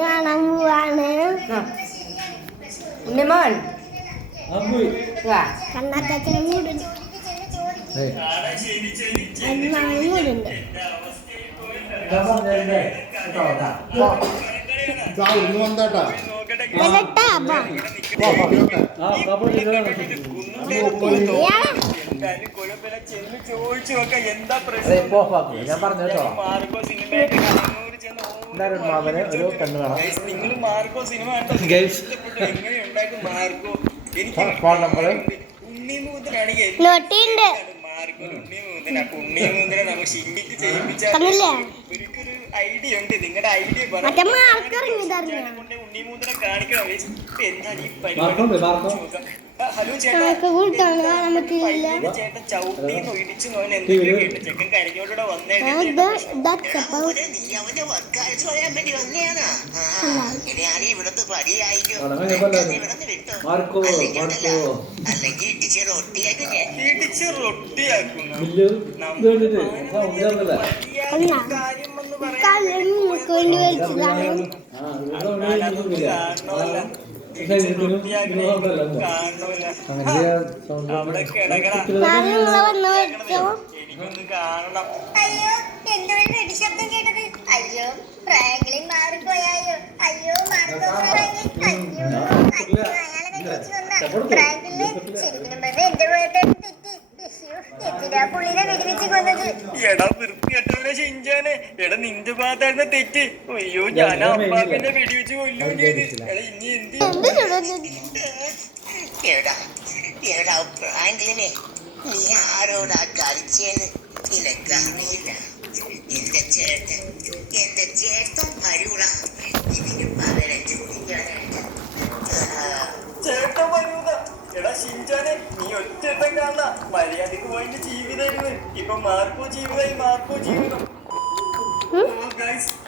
കാണാൻ പോവാണ്. കണ്ണാത്തച്ഛനും കൂടുണ്ട്. ഞാൻ പറഞ്ഞു കേട്ടോ മാമന് ഒരു കണ്ണ് കാണാം. ഫോൺ നമ്പർ ഐഡിയ ഉണ്ട്. നിങ്ങളുടെ ഐഡിയ ഹലോ ചേട്ടാ, ചേട്ടൻ ചവിട്ടിന്ന് ഒഴിച്ചു ചെക്കൻ കരിഞ്ഞോടെ വന്നേ ഇവിടത്തെ പടിയായിരിക്കും അല്ലെങ്കിൽ ഇടിച്ച് കാണണം. അയ്യോ എന്തോ ശബ്ദം കേട്ടത്. അയ്യോ ഫ്രാങ്ക്ലിൻ മാറിപ്പോയോ. അയ്യോ ഫ്രാങ്ക്ലിനെ ശരിക്കും പറഞ്ഞ എന്റെ എന്തിനാ പുള്ളിനെ വെടിവെച്ച് കൊന്നത്. എടാ വൃത്തികെട്ടവനെ ഷിഞ്ചാനെ. എടാ നിന്റെ ഭാഗത്തായിരുന്ന തെറ്റ്. അയ്യോ ഞാൻ അപ്പാപ്പിനെ വെടിവെച്ച് കൊല്ലുകയും ചെയ്ത്. എടാ ഇനി എന്ത് എടാ ഫ്രാങ്ക്ലിനെ നീ ആരോടാ കളിച്ചേന്ന് നിനക്കറിയില്ല. എന്റെ ചേട്ടൻ വരൂടാ ഇതിന് പകരം ചോദിക്കാനായിട്ട്. ചേട്ടൻ വരൂല. എടാ ഷിഞ്ചാനെ നീ ഒറ്റ കാണ മര്യാദക്ക് പോയിട്ട് ജീവിതമായിരുന്നു. ഇപ്പൊ മാർക്കോ ജീവിതം.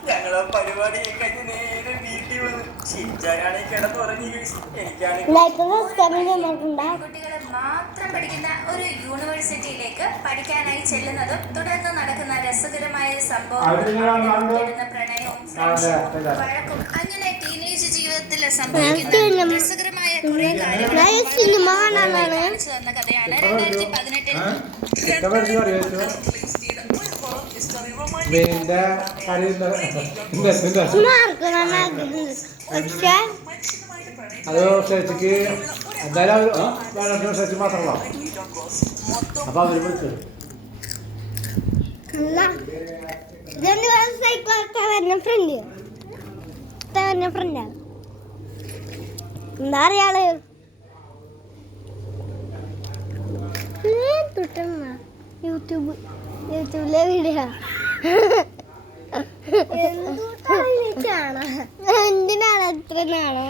ഞങ്ങളെ പരിപാടി കഴിഞ്ഞ് നേരെ വീട്ടിൽ വന്നു. ഷിഞ്ചാനാണെങ്കിൽ കിടന്നുറങ്ങി. കുട്ടികളെ മാത്രം പഠിക്കുന്ന ഒരു യൂണിവേഴ്സിറ്റിയിലേക്ക് പഠിക്കാനായി ചെല്ലുന്നതും തുടർന്ന് നടക്കുന്ന രസകരമായ സംഭവങ്ങളും പ്രണയവും വഴക്കും അങ്ങനെ ടീനേജ് ജീവിതത്തിൽ സംഭവിക്കുന്ന രസകരമായ കുറെ കാര്യങ്ങൾ കാണിച്ചു തന്ന കഥയാണ് 2018 അത് ചേച്ചിക്ക് എന്തായാലും ചേച്ചി മാത്രമല്ല. അപ്പൊ അവര് വിളിച്ചു ഫ്രണ്ട് എന്താ അറിയാള് യൂട്യൂബിലെ വീഡിയോ എന്തിനാണ് അത്ര നാളെ